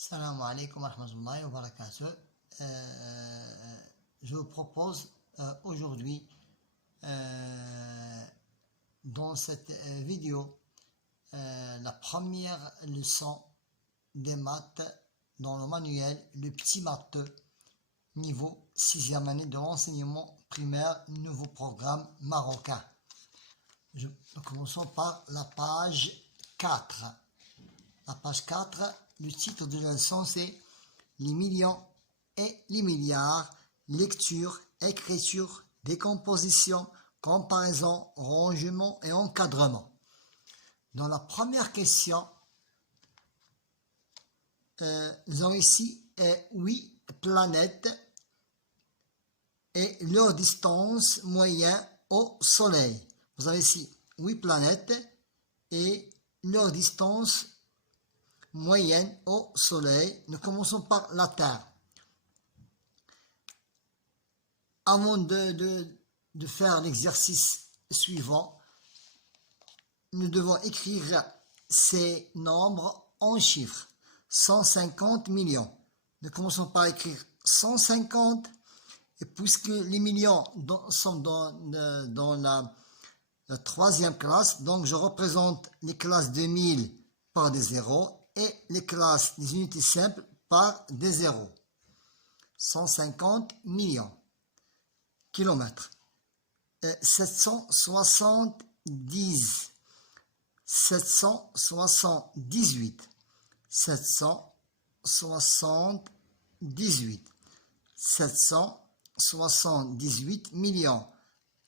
Salam alaikum wa rahmatullahi wa barakatuh. Je vous propose aujourd'hui, dans cette vidéo, la première leçon des maths dans le manuel Le Petit Matheux, niveau 6e année de l'enseignement primaire, nouveau programme marocain. Nous commençons par la page 4. La page 4, le titre de la leçon c'est les millions et les milliards, lecture, écriture, décomposition, comparaison, rangement et encadrement. Dans la première question, nous avons ici 8 planètes et leur distance moyenne au Soleil. Vous avez ici 8 planètes et leur distance moyenne au Soleil. Nous commençons par la Terre. Avant de faire l'exercice suivant, nous devons écrire ces nombres en chiffres. 150 millions. Nous commençons par écrire 150, et puisque les millions sont dans la troisième classe, donc je représente les classes de 1000 par des zéros et les classes des unités simples par des zéros. 150 millions. Kilomètres. 770, 778, 778, 778 millions.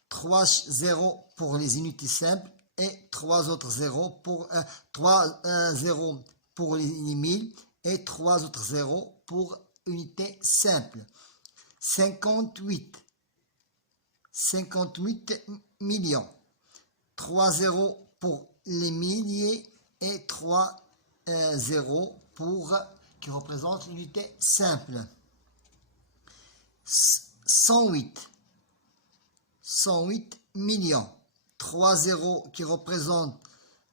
3 zéros pour les unités simples et 3 autres zéros pour 3 zéros pour les 1000 et 3 autres zéros pour unité simple. 58 millions. 3 zéros pour les milliers et 3 zéros pour qui représentent l'unité simple. 108 millions. 3 zéros qui représentent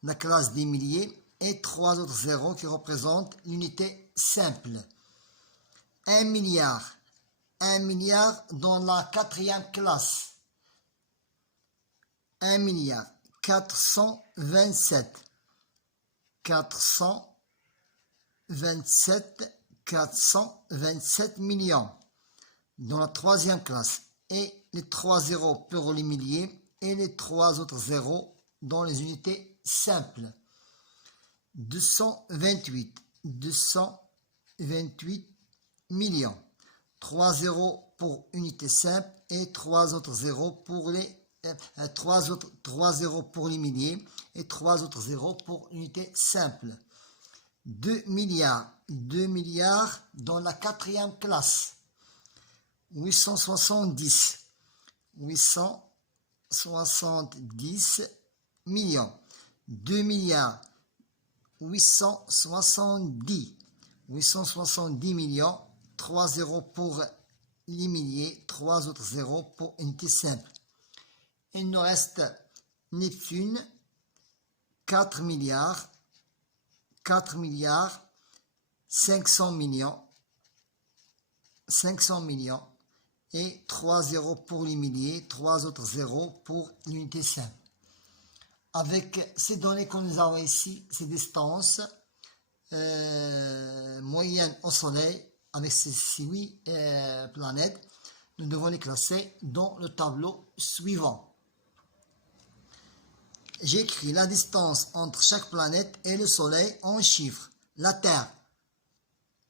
la classe des milliers et 3 autres zéros qui représentent l'unité simple. 1 milliard. 1 milliard dans la quatrième classe. 1 milliard. 427. 427 millions dans la troisième classe. Et les 3 zéros pour les milliers et les 3 autres zéros dans les unités simples. 228 millions. 3 zéros pour unité simple et 3 autres zéros pour les 3 zéros pour les milliers et 3 autres zéros pour unité simple. 2 milliards dans la quatrième classe. 870 millions. 2 milliards 870 millions. 3 zéros pour les milliers, 3 autres zéros pour unité simple. Il nous reste Neptune, 4 milliards 500 millions et 3 zéros pour les milliers, 3 autres zéros pour l'unité simple. Avec ces données que nous avons ici, ces distances moyennes au Soleil, avec ces 8 planètes, nous devons les classer dans le tableau suivant. J'écris la distance entre chaque planète et le Soleil en chiffres. La Terre,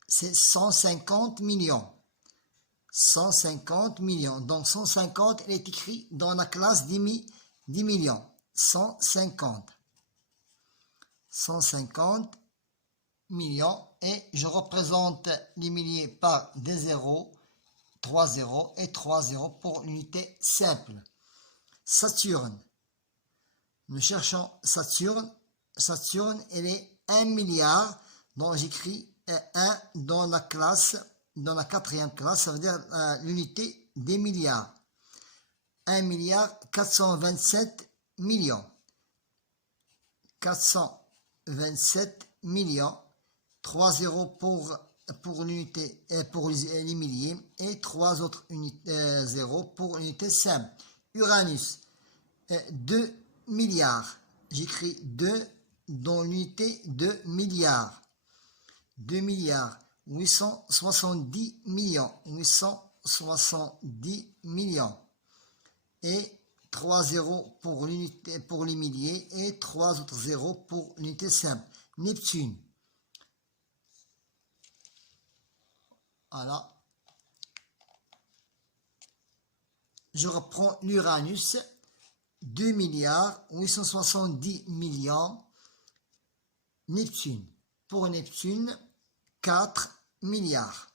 c'est 150 millions. 150 millions. Donc 150, elle est écrite dans la classe 10 millions. 150 millions. Et je représente les milliers par des zéros, 3 zéros et 3 zéros pour l'unité simple. Saturne. Nous cherchons Saturne. Saturne, elle est 1 milliard. Donc j'écris 1 dans la classe, dans la quatrième classe, ça veut dire l'unité des milliards. 1 milliard 427 millions. 427 millions. 3 zéros pour l'unité, pour les milliers, et 3 autres zéros pour l'unité simple. Uranus, 2 milliards. J'écris 2 dans l'unité de milliards. 2 milliards. 870 millions. 870 millions. Et 3 zéros pour l'unité, pour les milliers, et 3 autres zéros pour l'unité simple. Neptune. Voilà. Je reprends l'Uranus. 2 milliards 870 millions. Neptune. Pour Neptune, 4 milliards.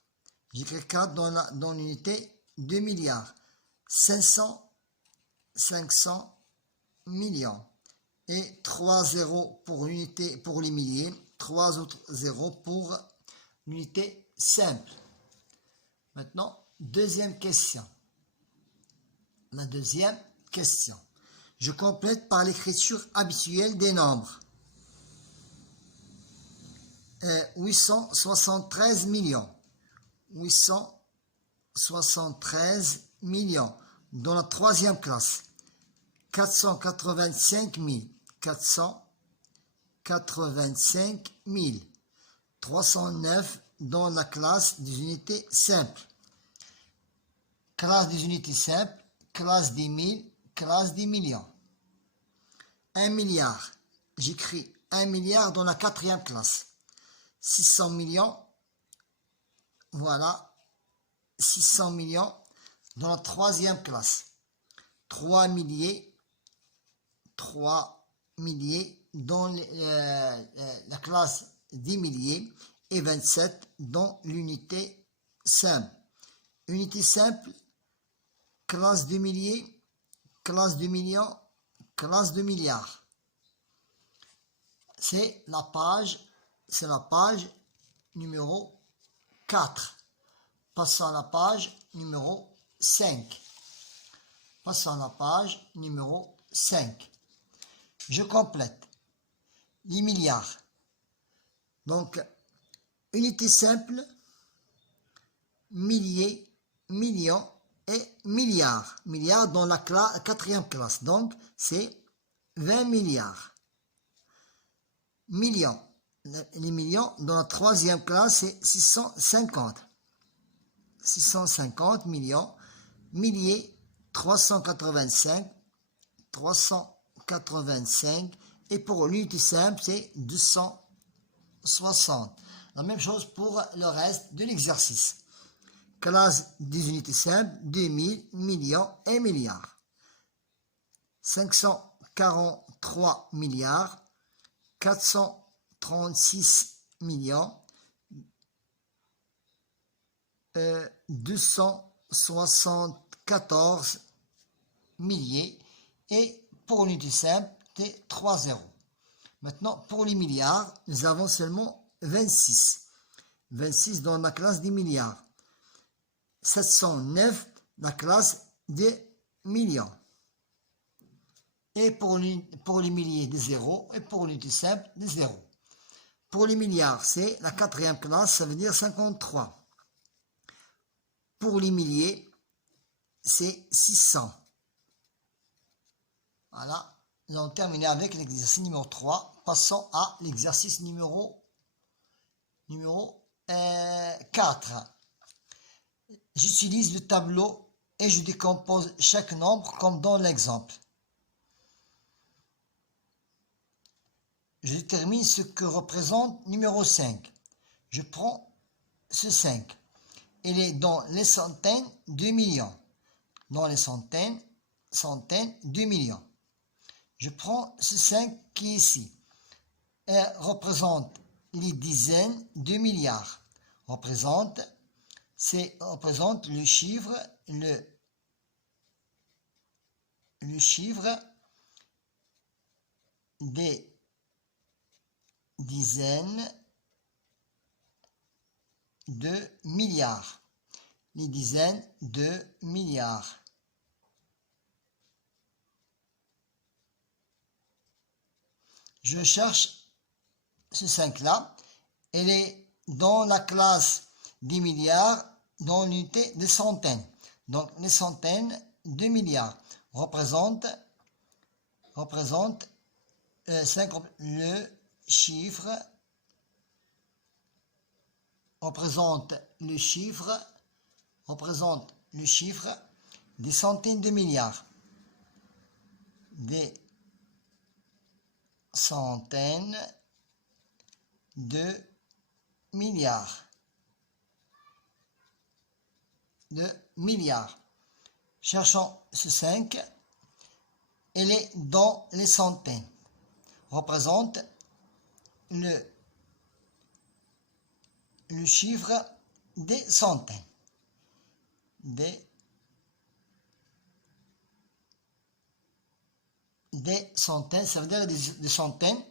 J'écris 4 dans l'unité 2 milliards. 500 millions. Et 3 zéros pour l'unité, pour les milliers. 3 autres zéros pour l'unité simple. Maintenant, deuxième question. La deuxième question. Je complète par l'écriture habituelle des nombres. 873 millions. 873 millions. Dans la troisième classe. 485 000. 485 000. 309 dans la classe des unités simples. Classe des unités simples, classe des mille, classe des millions. 1 milliard. J'écris 1 milliard dans la quatrième classe. 600 millions. Voilà. 600 millions dans la troisième classe. 3 milliers. 3 milliers dans la classe des milliers. Et 27 dans l'unité simple. Unité simple, classe de milliers, classe de millions, classe de milliards. C'est la page numéro 4. Passons à la page numéro 5. Passons à la page numéro 5. Je complète. Les milliards. Donc, unité simple, milliers, millions et milliards. Milliards dans la quatrième classe. Donc, c'est 20 milliards. Millions. Les millions dans la troisième classe, c'est 650. 650 millions. Milliers, 385. 385. Et pour l'unité simple, c'est 260. La même chose pour le reste de l'exercice. Classe des unités simples, 2000, millions et milliards. 543 milliards, 436 millions, 274 milliers, et pour l'unité simple, c'est 3 zéros. Maintenant, pour les milliards, nous avons seulement 26. 26 dans la classe des milliards. 709, la classe des millions. Et pour les milliers, des zéros. Et pour l'unité simple, des zéros. Pour les milliards, c'est la quatrième classe, ça veut dire 53. Pour les milliers, c'est 600. Voilà. Nous avons terminé avec l'exercice numéro 3. Passons à l'exercice numéro 4. J'utilise le tableau et je décompose chaque nombre comme dans l'exemple. Je détermine ce que représente numéro 5. Je prends ce 5. Il est dans les centaines de millions. Dans les centaines de millions. Je prends ce 5 qui est ici. Elle représente les dizaines de milliards. Représente le chiffre, le chiffre des dizaines de milliards. Les dizaines de milliards. Je cherche ce 5 là. Elle est dans la classe des milliards dans l'unité des centaines. Donc les centaines de milliards représentent le chiffre des centaines de milliards. Des centaines de milliards. Cherchons ce 5. Elle est dans les centaines. Représente le chiffre des centaines. Des centaines, ça veut dire des centaines,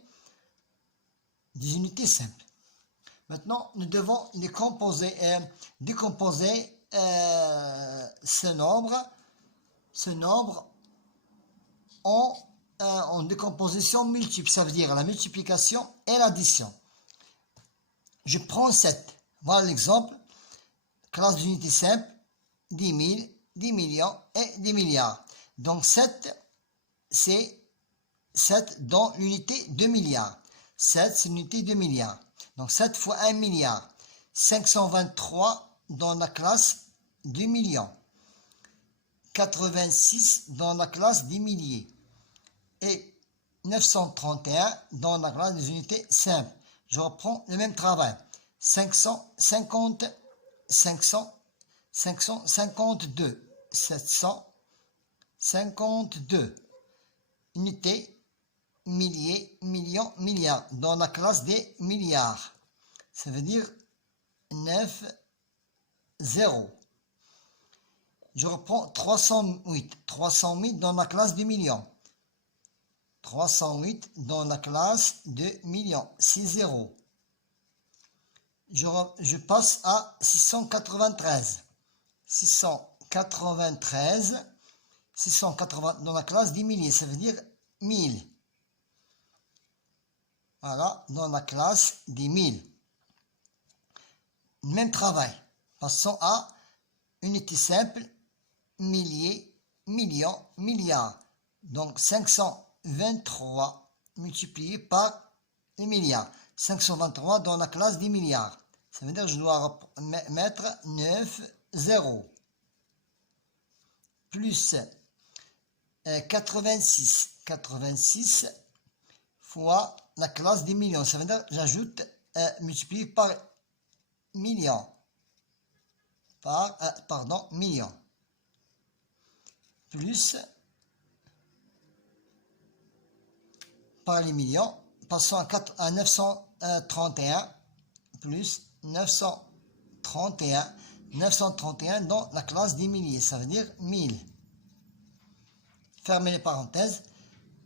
des unités simples. Maintenant, nous devons décomposer ce nombre en décomposition multiple, ça veut dire la multiplication et l'addition. Je prends 7. Voilà l'exemple. Classe d'unité simple, 10 000, 10 millions et 10 milliards. Donc 7, c'est 7 dans l'unité de milliards. 7, c'est l'unité de milliards. Donc 7 fois 1 milliard. 523 dans la classe du million. 86 dans la classe des milliers. Et 931 dans la classe des unités simples. Je reprends le même travail. 552. 752. Unités, milliers, millions, milliards. Dans la classe des milliards. Ça veut dire 9, 0. Je reprends 308. 308 dans la classe des millions. 308 dans la classe de millions. 6 0. Je passe à 693. 693 dans la classe des milliers, ça veut dire 1000. Voilà, dans la classe des 1000. Même travail. Passons à unité simple, milliers, millions, milliards. Donc 523 multiplié par les milliards. 523 dans la classe des milliards. Ça veut dire que je dois mettre 9, 0. Plus 86. 86 fois la classe des millions. Ça veut dire que j'ajoute multiplié par million. Million. Plus par les millions. Passons à 931 plus 931. 931 dans la classe des milliers, ça veut dire 1000. Fermez les parenthèses.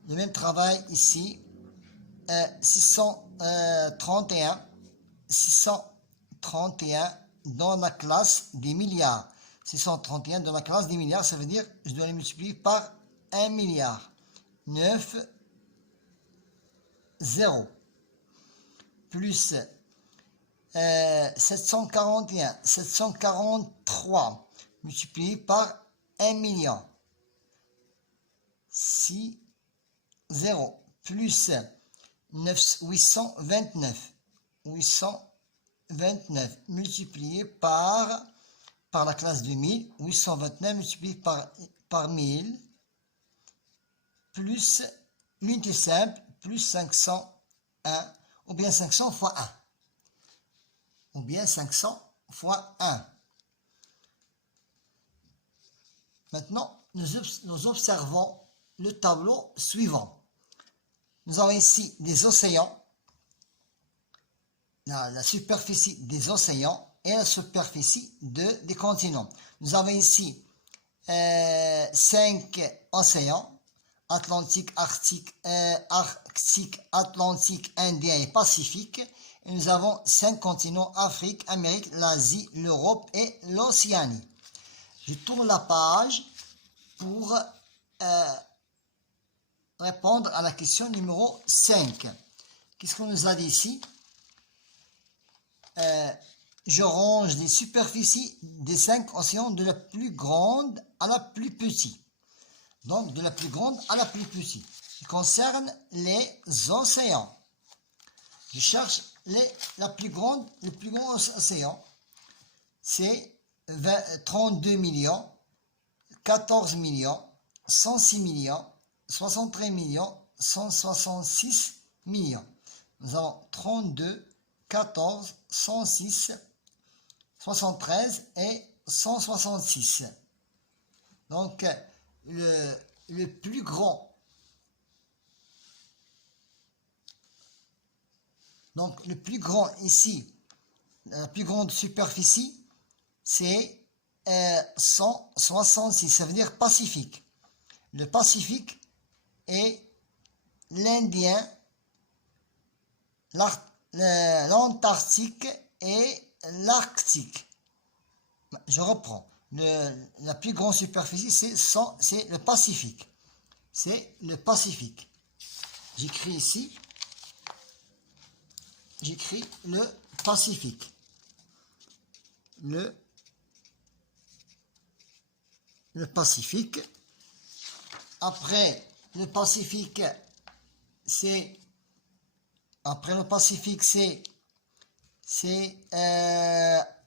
Le même travail ici. 631 dans la classe des milliards. 631 dans la classe des milliards, ça veut dire je dois les multiplier par 1 milliard. 9, 0. Plus 743 multiplié par 1 million. 6, 0. Plus 829. 829 multiplié par la classe de 1000. 829 multiplié par 1000. Plus l'unité simple, plus 501. Ou bien 500 fois 1. Ou bien 500 fois 1. Maintenant, nous observons le tableau suivant. Nous avons ici des océans, la superficie des océans et la superficie des continents. Nous avons ici 5 océans, Atlantique, Arctique, Atlantique, Indien et Pacifique. Et nous avons 5 continents, Afrique, Amérique, l'Asie, l'Europe et l'Océanie. Je tourne la page pour répondre à la question numéro 5. Qu'est-ce qu'on nous a dit ici? je range les superficies des 5 océans de la plus grande à la plus petite. Donc, de la plus grande à la plus petite. Ce qui concerne les océans. Je cherche le plus grand océan. C'est 32 millions, 14 millions, 106 millions, 63 millions, 166 millions. Nous avons 32, 14, 106, 73 et 166. Donc, le plus grand. Donc, le plus grand ici, la plus grande superficie, c'est 166, ça veut dire Pacifique. Le Pacifique est l'Indien, l'Antarctique et l'Arctique. Je reprends. La plus grande superficie, c'est le Pacifique. C'est le Pacifique. J'écris ici. J'écris le Pacifique. Le Pacifique. Après le Pacifique, c'est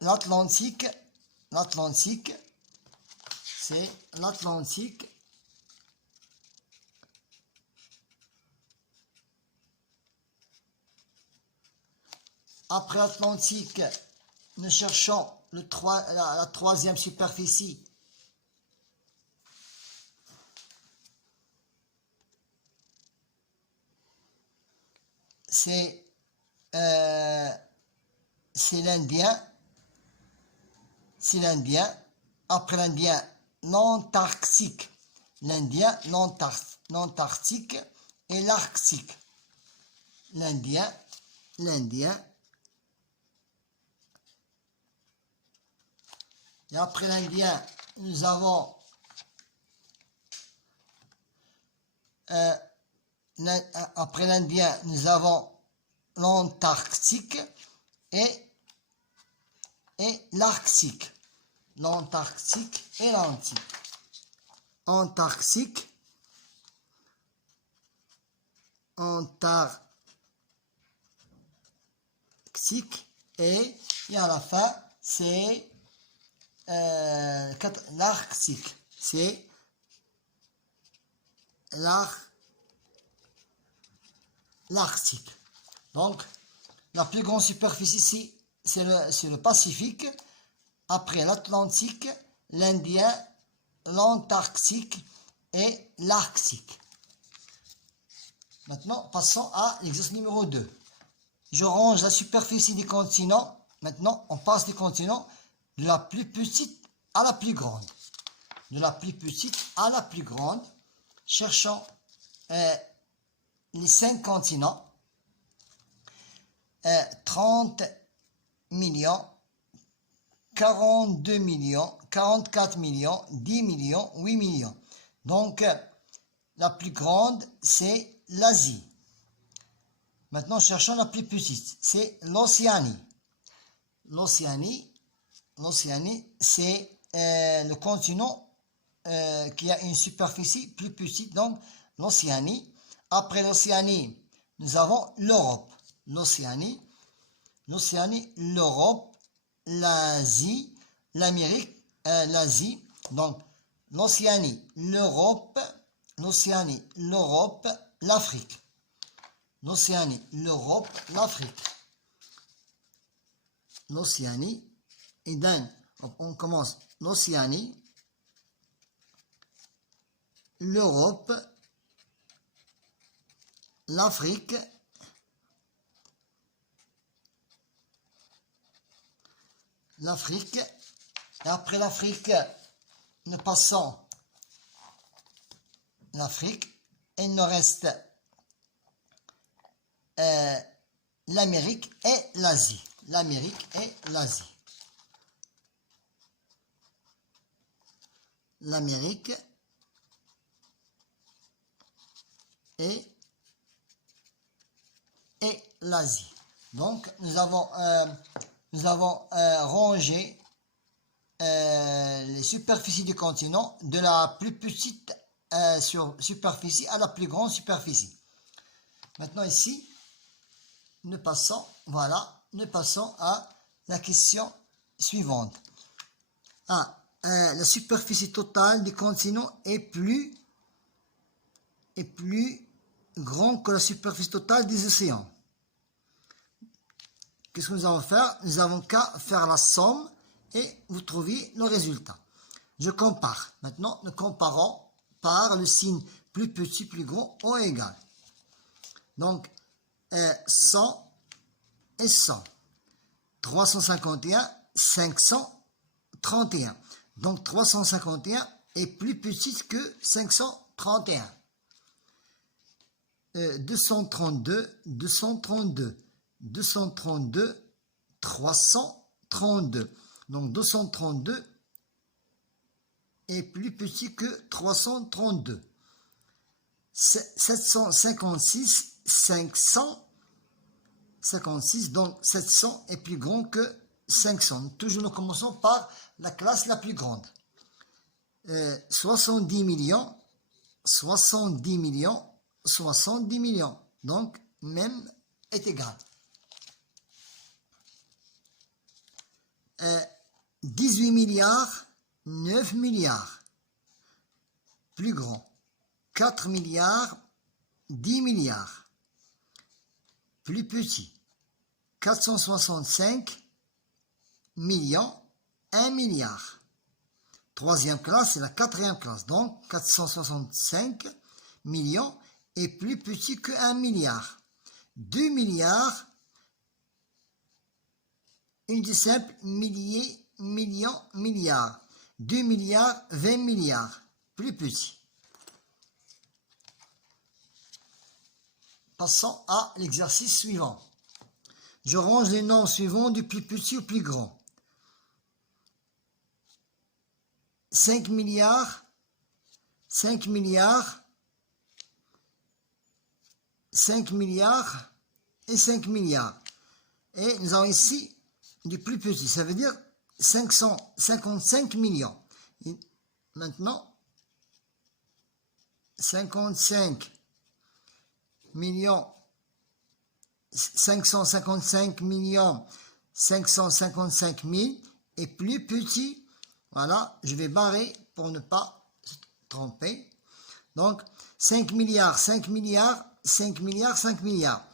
l'Atlantique. L'Atlantique, c'est l'Atlantique. Après l'Atlantique, nous cherchons la troisième superficie. C'est l'Indien. C'est l'Indien. Après l'Indien, l'Antarctique. L'Indien, l'Antarctique et l'Arctique. L'Indien. Et après l'Indien, nous avons après l'Indien, nous avons l'Antarctique et l'Arctique. L'Antarctique et l'Arctique. Antarctique, et à la fin, c'est l'Arctique. C'est l'Arctique. Donc, la plus grande superficie, c'est le Pacifique. Après l'Atlantique, l'Indien, l'Antarctique et l'Arctique. Maintenant, passons à l'exercice numéro 2. Je range la superficie des continents. Maintenant, on passe des continents de la plus petite à la plus grande. De la plus petite à la plus grande. Cherchons les 5 continents. 30 millions, 42 millions, 44 millions, 10 millions, 8 millions. Donc, la plus grande, c'est l'Asie. Maintenant, cherchons la plus petite. C'est l'Océanie. L'Océanie, c'est le continent qui a une superficie plus petite. Donc, l'Océanie. Après l'Océanie, nous avons l'Europe. L'Océanie, l'Europe, l'Asie, l'Amérique, l'Asie. Donc, l'Océanie, l'Europe, l'Afrique. L'Océanie, l'Europe, l'Afrique. L'Océanie, et then, on commence l'Océanie, l'Europe, l'Afrique, et après l'Afrique, nous passons l'Afrique, et il nous reste l'Amérique et l'Asie. L'Amérique et l'Asie. L'Amérique et l'Asie. Donc, nous avons nous avons rangé les superficies du continent de la plus petite superficie à la plus grande superficie. Maintenant ici, nous passons à la question suivante. La superficie totale du continent est plus grande que la superficie totale des océans. Qu'est-ce que nous allons faire? Nous avons qu'à faire la somme et vous trouvez le résultat. Je compare. Maintenant, nous comparons par le signe plus petit, plus grand ou égal. Donc, 100 et 100. 351, 531. Donc, 351 est plus petit que 531. 232, 232. 232, 332. Donc 232 est plus petit que 332. 756, 556, donc 700 est plus grand que 500. Toujours nous commençons par la classe la plus grande. 70 millions, 70 millions, 70 millions. Donc même est égal. 18 milliards, 9 milliards, plus grand. 4 milliards, 10 milliards, plus petit. 465 millions, 1 milliard. Troisième classe, c'est la quatrième classe. Donc, 465 millions est plus petit que 1 milliard. 2 milliards, unité simple, milliers, millions, milliards. 2 milliards, 20 milliards. Plus petit. Passons à l'exercice suivant. Je range les nombres suivants du plus petit au plus grand. 5 milliards, 5 milliards, 5 milliards et 5 milliards. Et nous avons ici du plus petit, ça veut dire 555 millions. Et maintenant, 55 millions, 555 millions, 555 000 est plus petit. Voilà, je vais barrer pour ne pas se tromper. Donc, 5 milliards, 5 milliards, 5 milliards, 5 milliards.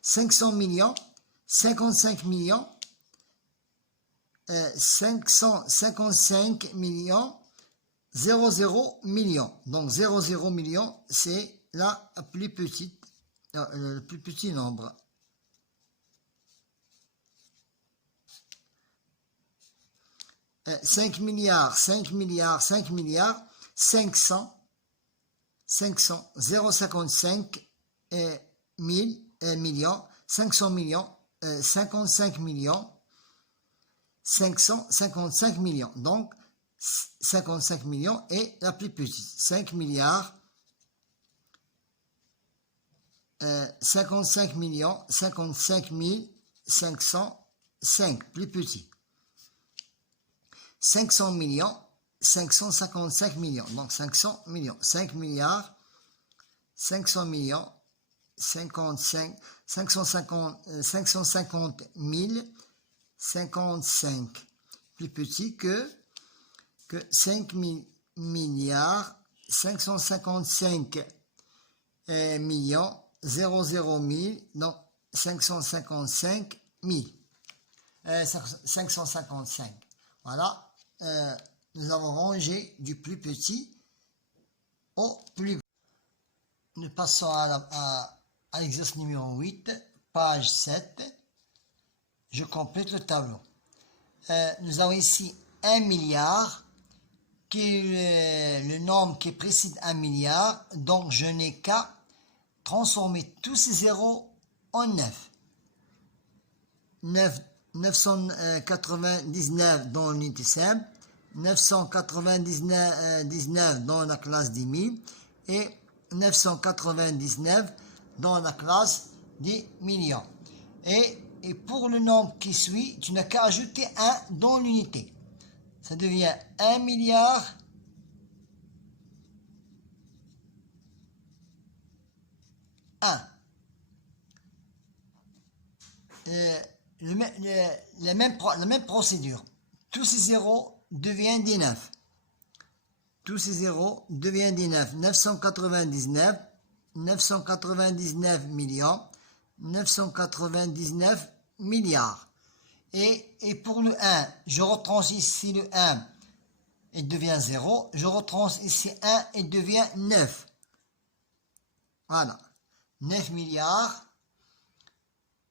500 millions, 55 millions, 555 millions, 00 millions. Donc 00 millions, c'est la plus petite, le plus petit nombre. « 5 milliards, 5 milliards, 5 milliards, 500, 0,55 millions, 500 millions, 55 millions, 555 millions. Donc, 55 millions est la plus petite. 5 milliards, 55 millions, 55 505, plus petit. 500 millions, 555 millions. Donc, 500 millions. 5 milliards, 500 millions, 550 000, 55, plus petit que 5 milliards, 555 millions, 00 000, donc 555 000, 555. Voilà, nous avons rangé du plus petit au plus grand. Nous passons à l'exercice numéro 8, page 7. Je complète le tableau. Nous avons ici 1 milliard, qui est le nombre qui précède 1 milliard. Donc, je n'ai qu'à transformer tous ces zéros en 9. 999 dans l'unité simple, 999 dans la classe des 1000 et 999 dans la classe des millions. Et Et pour le nombre qui suit, tu n'as qu'à ajouter 1 dans l'unité. Ça devient 1 milliard 1. La même procédure. Tous ces zéros deviennent des 9. Tous ces zéros deviennent des 9. 999, 999 millions, 999 milliards. Et pour le 1, je retranche ici le 1, il devient 0. Je retranche ici 1, il devient 9. Voilà. 9 milliards,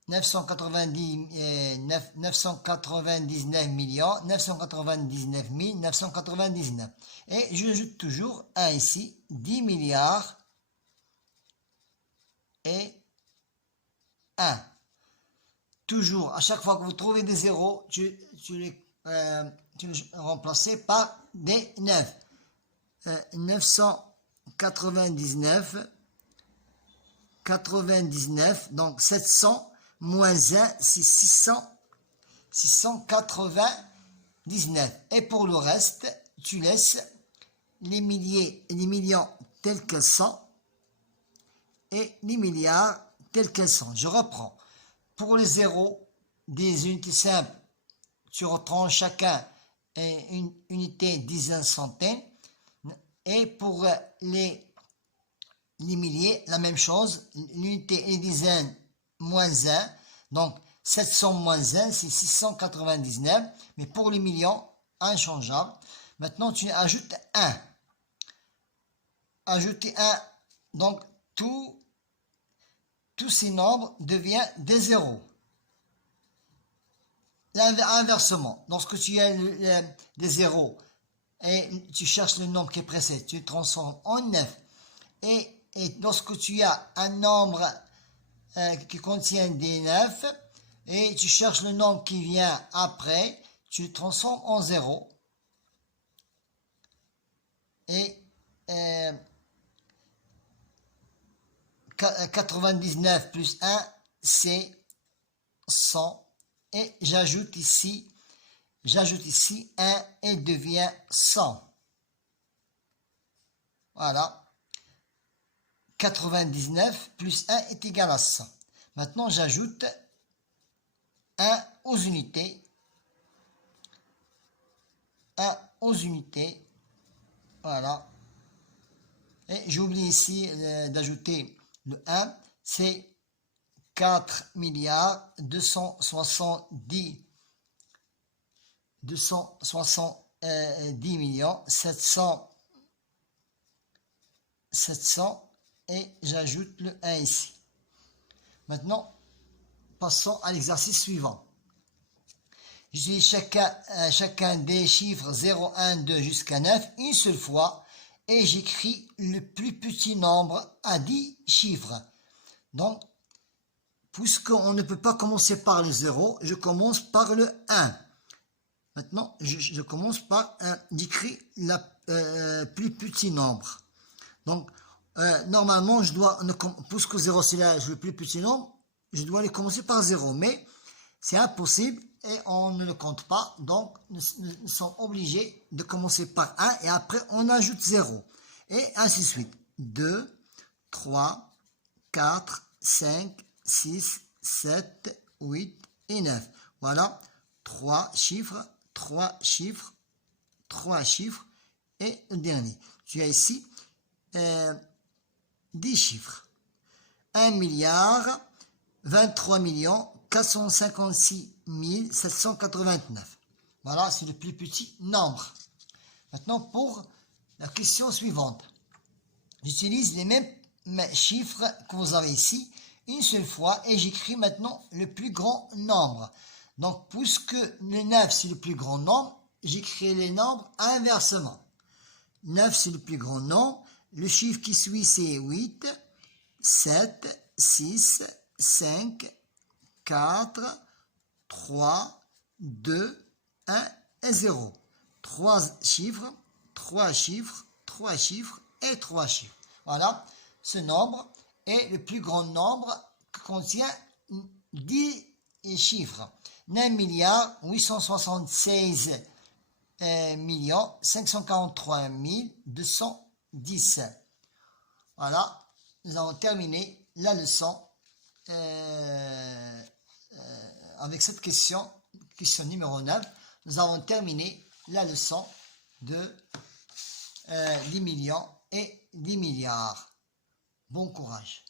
999 millions, 999 000, 999. Et j'ajoute toujours 1 ici, 10 milliards et 1. Toujours, à chaque fois que vous trouvez des zéros, tu les remplaces par des 9. 999, 99, donc 700 moins 1, c'est 699. Et pour le reste, tu laisses les milliers et les millions tels qu'ils sont et les milliards tels qu'ils sont. Je reprends. Pour les zéros des unités simples, tu retranches chacun une unité dizaines, centaines. Et pour les milliers, la même chose, l'unité et les dizaines moins 1, donc 700 moins 1, c'est 699, mais pour les millions, inchangeable. Maintenant, tu ajoutes 1. Ajouter 1, donc tous ces nombres deviennent des zéros. Inversement, lorsque tu as des zéros et tu cherches le nombre qui précède, tu le transformes en 9. Et lorsque tu as un nombre qui contient des 9 et tu cherches le nombre qui vient après, tu le transformes en 0. Et 99 plus 1, c'est 100. Et j'ajoute ici 1 et devient 100. Voilà. 99 plus 1 est égal à 100. Maintenant, j'ajoute 1 aux unités. 1 aux unités. Voilà. Et j'oublie ici d'ajouter le 1. C'est 4 milliards 270 millions 700 et j'ajoute le 1 ici. Maintenant, passons à l'exercice suivant. J'utilise chacun des chiffres 0, 1, 2 jusqu'à 9 une seule fois et j'écris le plus petit nombre à 10 chiffres. Donc, puisqu'on ne peut pas commencer par le 0, je commence par le 1. Maintenant, je commence par d'écrire le plus petit nombre. Donc, normalement, puisque 0 c'est le plus petit nombre, je dois les commencer par 0. Mais c'est impossible et on ne le compte pas. Donc, nous sommes obligés de commencer par 1 et après, on ajoute 0. Et ainsi de suite. 2, 3, 4, 5, 6, 7, 8 et 9. Voilà, 3 chiffres, 3 chiffres, 3 chiffres et le dernier. Tu as ici 10 chiffres. 1 milliard 23 millions 456 789. Voilà, c'est le plus petit nombre. Maintenant, pour la question suivante. J'utilise les mêmes chiffres que vous avez ici une seule fois et j'écris maintenant le plus grand nombre. Donc, puisque le 9 c'est le plus grand nombre, j'écris les nombres inversement. 9 c'est le plus grand nombre. Le chiffre qui suit c'est 8, 7, 6, 5, 4, 3, 2, 1 et 0. 3 chiffres, 3 chiffres, 3 chiffres et 3 chiffres. Voilà, ce nombre est le plus grand nombre qui contient 10 chiffres. 9 milliards 876 millions 543 210. Voilà, nous avons terminé la leçon avec cette question numéro 9. Nous avons terminé la leçon de 10 millions et 10 milliards. Bon courage.